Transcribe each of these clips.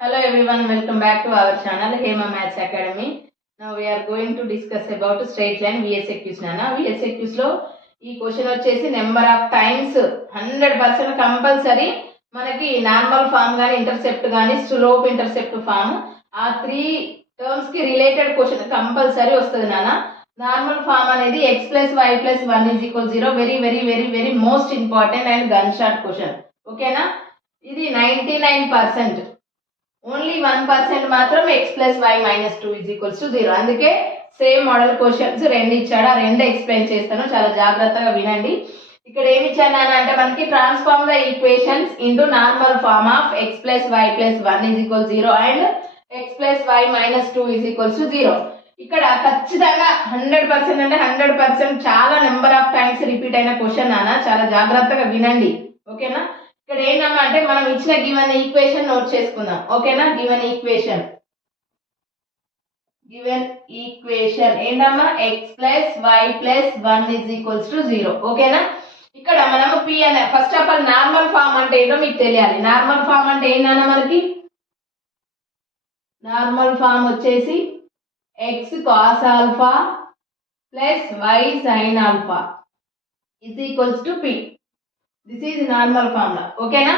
Hello everyone, welcome back to our channel Hema Maths Academy. Now we are going to discuss about straight line VSQs nana. VSQs లో ఈ question వచ్చేసి number of times 100% compulsory మనకి normal form గాని intercept గాని slope intercept form ఆ 3 terms కి related question compulsory వస్తుంది నాన్న. నార్మల్ ఫామ్ అనేది x + y + 1 = 0 very most important and gun shot question. ఓకేనా? ఇది 99%. ఓన్లీ 1% మాత్రం x + y - 2 = 0. అందుకే సేమ్ మోడల్ క్వశ్చన్స్ రెండు ఇచ్చాడు. ఆ రెండు ఎక్స్ప్లెయిన్ చేస్తాను, చాలా జాగ్రత్తగా వినండి. ఇక్కడ ఏమి ఇచ్చాను అంటే మనకి transform the equations into normal form of x + y + 1 = 0 and x + y - 2 = 0. ఇక్కడ ఖచ్చితంగా 100% అంటే 100% చాలా నెంబర్ ఆఫ్ టైమ్స్ రిపీట్ అయిన క్వశ్చన్ నాన్న, చాలా జాగ్రత్తగా వినండి. ఓకేనా? ఇక్కడ ఏంటమ్మా అంటే మనం ఇచ్చిన గివెన్ ఈక్వేషన్ నోట్ చేసుకుందాం. ఓకేనా? గివెన్ ఈక్వేషన్ ఏంటమ్మా x + y + 1 = 0. ఓకేనా? ఇక్కడ మనము p అనే first of all normal form అంటే ఏంటో మీకు తెలియాలి. నార్మల్ ఫామ్ అంటే ఏంటన్నా మనకి నార్మల్ ఫామ్ వచ్చేసి x cos α + y sin α = p. This is normal formula. ఓకేనా?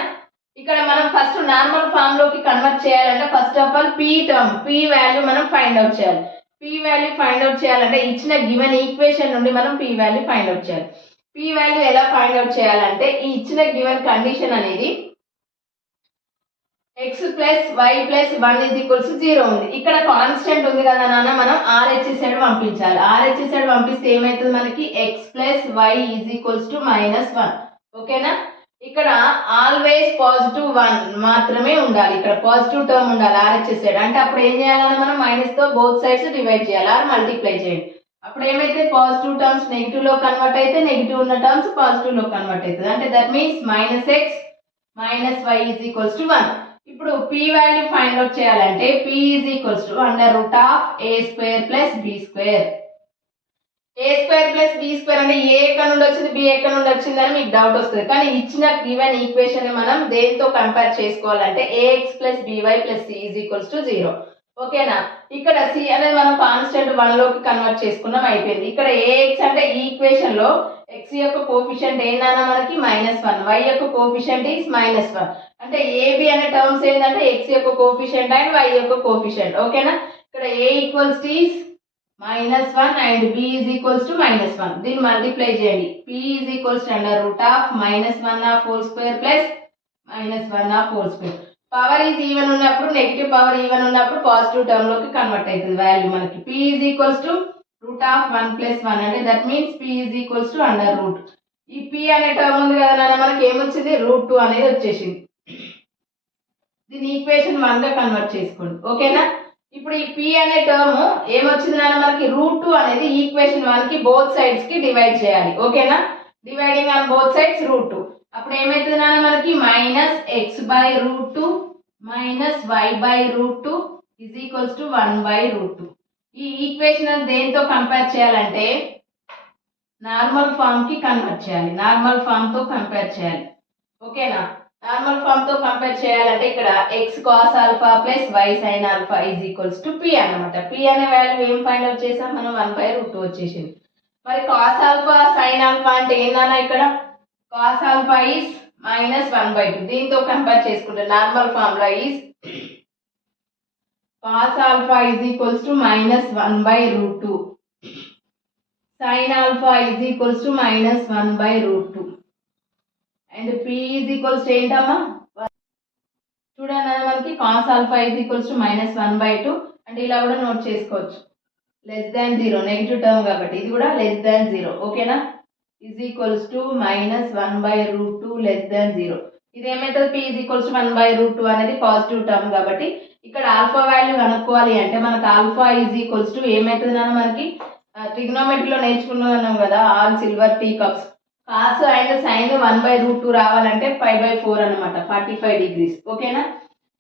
ఇక్కడ మనం ఫస్ట్ నార్మల్ ఫామ్ లోకి కన్వర్ట్ చేయాలంటే first of all p term, p value మనం ఫైండ్ అవుట్ చేయాలి. p వాల్యూ ఫైండ్ అవుట్ చేయాలంటే ఇచ్చిన గివెన్ ఈక్వేషన్ నుండి మనం p వాల్యూ ఫైండ్ అవుట్ చేయాలి. p వాల్యూ ఎలా ఫైండ్ అవుట్ చేయాలంటే ఈ ఇచ్చిన గివెన్ కండిషన్ అనేది x + y + 1 = 0 ఉంది. ఇక్కడ కాన్స్టెంట్ ఉంది కదా నాన్న, మనం RHZ పంపించాలి. RHZ పంపిస్తే ఏమవుతుంది మనకి x + y = -1. ఓకేనా? ఇక్కడ ఆల్వేస్ +1 మాత్రమే ఉండాలి. ఇక్కడ పాజిటివ్ టర్మ్ ఉండాలి RHZ అంటే అప్పుడు ఏం చేయాలన్నా మనం మైనస్ తో బోత్ సైడ్స్ డివైడ్ చేయాలి ఆర్ మల్టిప్లై చేయండి. అప్పుడు ఏమైతే పాజిటివ్ టర్మ్స్ నెగిటివ్ లో కన్వర్ట్ అయితే నెగిటివ్ ఉన్న టర్మ్స్ పాజిటివ్ లో కన్వర్ట్ అవుతుంది. అంటే దట్ మీన్స్ -x - y = 1. ఇప్పుడు p వాల్యూ ఫైండ్ అవుట్ చేయాలంటే p √a² + b². a² + b² అంటే a ఎక్కడ నుండి వచ్చింది b ఎక్కడ నుండి వచ్చింది అని మీకు డౌట్ వస్తుంది. కానీ ఇచ్చిన గివెన్ ఈక్వేషన్ ని మనం దేంతో కంపేర్ చేసుకోవాలంటే ax + by + c = 0. ఓకేనా? ఇక్కడ c అనేది మనం కాన్స్టెంట్ 1 లోకి కన్వర్ట్ చేసుకున్నాం, అయిపోయింది. ఇక్కడ ax అంటే ఈ ఈక్వేషన్ లో x యొక్క కోఎఫిషియంట్ ఏంటన్నా మనకి -1, y యొక్క కోఎఫిషియంట్ ఈజ్ -1. అంటే ab అనే టర్మ్స్ ఏంటంటే x యొక్క కోఎఫిషియంట్ అండ్ y యొక్క కోఎఫిషియంట్. ఓకేనా? ఇక్కడ a = is -1 and b = -1. దీన్ని మల్టిప్లై చేయండి. p = √(-1/2 + -1/2). పవర్ ఈజ్ ఈవెన్ ఉన్నప్పుడు, నెగిటివ్ పవర్ ఈవెన్ ఉన్నప్పుడు పాజిటివ్ టర్మ్ లోకి కన్వర్ట్ అవుతుంది వాల్యూ మనకి. p = √1 + 1 అంటే దట్ మీన్స్ p = ఈ p అనే టర్మ్ ఉంది కదా నాన్న, మనకి ఏమొచ్చింది √2 అనేది వచ్చేసింది. దీని ఈక్వేషన్ 1 గా కన్వర్ట్ చేసుకోండి. ఓకేనా? ఇప్పుడు ఈ p అనే టర్మ్ ఏమొచ్చింది నాన్న మనకి √2 అనేది ఈక్వేషన్ 1 కి బోత్ సైడ్స్ కి డివైడ్ చేయాలి. ఓకేనా? Dividing on both sides √2. అప్పుడు ఏమైతుంది నాన్న మనకి -x/√2 -y/√2 = 1/√2. ఈ ఈక్వేషన్ దేంతో కంపేర్ చేయాలంటే నార్మల్ ఫామ్ కి కన్వర్ట్ చేయాలి. నార్మల్ ఫామ్ తో కంపేర్ చేయాలి. ఓకేనా? నార్మల్ ఫామ్ తో కంపేర్ చేయాలంటే ఇక్కడ x cos α + y sin α = p అన్నమాట. p అనే వాల్యూ ఏం ఫైండ్ అవుట్ చేసాం మనం 1/√2 వచ్చేసింది. మరి cos α sin α అంటే ఏందన్నా, ఇక్కడ cos α is -1/2. దీంతో కంపేర్ చేసుకుంటే normal formula is cos α = -1/√2 sin α = -1/√2 and p ఏంటమ్మా చూడండి మనకి cos α = -1/2 అంటే ఇలా కూడా నోట్ చేసుకోవచ్చు. <0 నెగిటివ్ టర్మ్ కాబట్టి ఇది కూడా <0. ఓకేనా? -1/√2 <0. ఇది ఏమైతుంది p = 1/√2 అనేది పాజిటివ్ టర్మ్ కాబట్టి ఇక్కడ ఆల్ఫా వాల్యూ కనుక్కోవాలి అంటే మనకు ఆల్ఫా ఏమైతుంది నాన్న మనకి ట్రిగ్నోమెట్రీలో నేర్చుకున్నాం కదా, all silver tea cups. Cos and sine 1/√2 రావాలంటే 5/4 అన్నమాట, 45 degrees. ఓకేనా?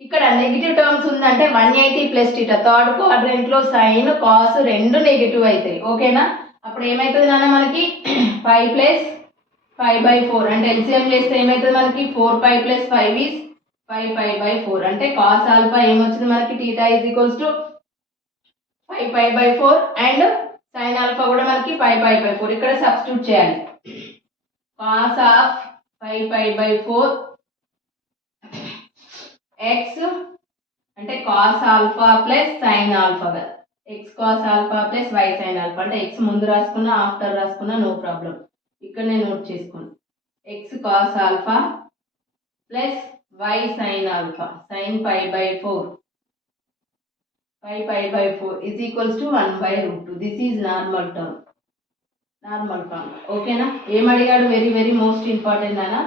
ఇక్కడ నెగిటివ్ టర్మ్స్ ఉందంటే 180 + θ థర్డ్ క్వాడ్రంట్ లో సైన్ కాస్ రెండు నెగిటివ్ అవుతాయి. ఓకేనా? అప్పుడు ఏమైతుంది నాన్న మనకి 5 + 5/4 అంటే ఎల్సిఎం చేస్తే ఏమైతుంది మనకి 4π + 5 is 5π/4 అంటే కాస్ ఆల్ఫా ఏమొచ్చింది మనకి theta is equals to 5π/4 and sine alpha కూడా మనకి 5π/4 ఇక్కడ సబ్స్టిట్యూట్ చేయాలి. కాస్ ఆఫ్ 5π/4 ఎక్స్ అంటే cos alpha plus sine alpha కదా, X cos alpha plus why sine alpha అంటే ఎక్స్ ముందు రాసుకున్నా ఆఫ్టర్ రాసుకున్నా నో ప్రాబ్లం. ఇక్కడ నేను నోట్ చేసుకోండి. X cos alpha plus why sine alpha sine π/4 5π/4 is equals to 1/√2. This is normal term, normal form. ఓకేనా? ఏం అడిగాడు? వెరీ వెరీ మోస్ట్ ఇంపార్టెంట్ అన్న,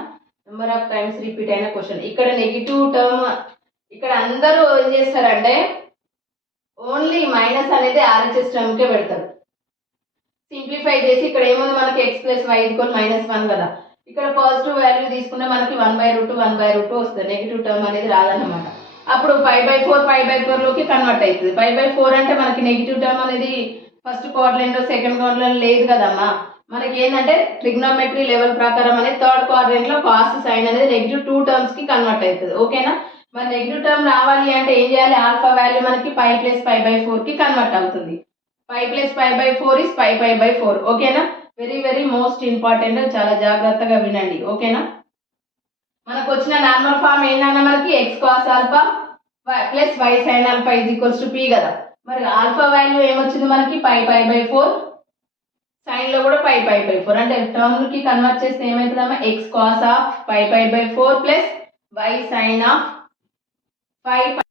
నెంబర్ ఆఫ్ టైమ్స్ రిపీట్ అయిన క్వశ్చన్. ఇక్కడ నెగిటివ్ టర్మ్ ఇక్కడ అందరూ ఏం చేస్తారంటే ఓన్లీ మైనస్ అనేది RHS టర్మ్కే పెడతారు. సింప్లిఫై చేసి ఇక్కడ ఏముంది మనకి x ప్లస్ వై ఈక్వల్ -1 కదా, ఇక్కడ పాజిటివ్ వాల్యూ తీసుకుంటే మనకి 1/√2 వస్తుంది. నెగిటివ్ టర్మ్ అనేది రాదన్నమాట. అప్పుడు 5/4 లోకి కన్వర్ట్ అవుతుంది. 5/4 అంటే మనకి నెగిటివ్ టర్మ్ అనేది ఫస్ట్ క్వాడ్రంట్ సెకండ్ క్వాడ్రంట్ లేదు కదమ్మా. మనకి ఏంటంటే ట్రిగ్నోమెట్రీ లెవెల్ ప్రకారం అనేది థర్డ్ క్వాడ్రంట్ లో కాస్ సైన్ అనేది నెగిటివ్ 2 టర్మ్స్ కి కన్వర్ట్ అవుతుంది. ఓకేనా? మరి నెగిటివ్ టర్మ్ రావాలి అంటే ఏం చేయాలి? ఆల్ఫా వాల్యూ మనకి 5 + π/4 కి కన్వర్ట్ అవుతుంది. 5 + π/4 is 5π/4. ఓకేనా? వెరీ వెరీ మోస్ట్ ఇంపార్టెంట్, చాలా జాగ్రత్తగా వినండి. ఓకేనా? మనకు వచ్చిన నార్మల్ ఫామ్ ఏంటన్నా మనకి X cos alpha plus why sine alpha is equals to P కదా. మరి ఆల్ఫా వాల్యూ ఏమొచ్చింది మనకి 5π/4, సైన్ లో కూడా 5π/4 అంటే టర్మ్ కి కన్వర్ట్ చేస్తే ఏమవుతుందమ్మా? X cos of 5π/4 plus why sine of 5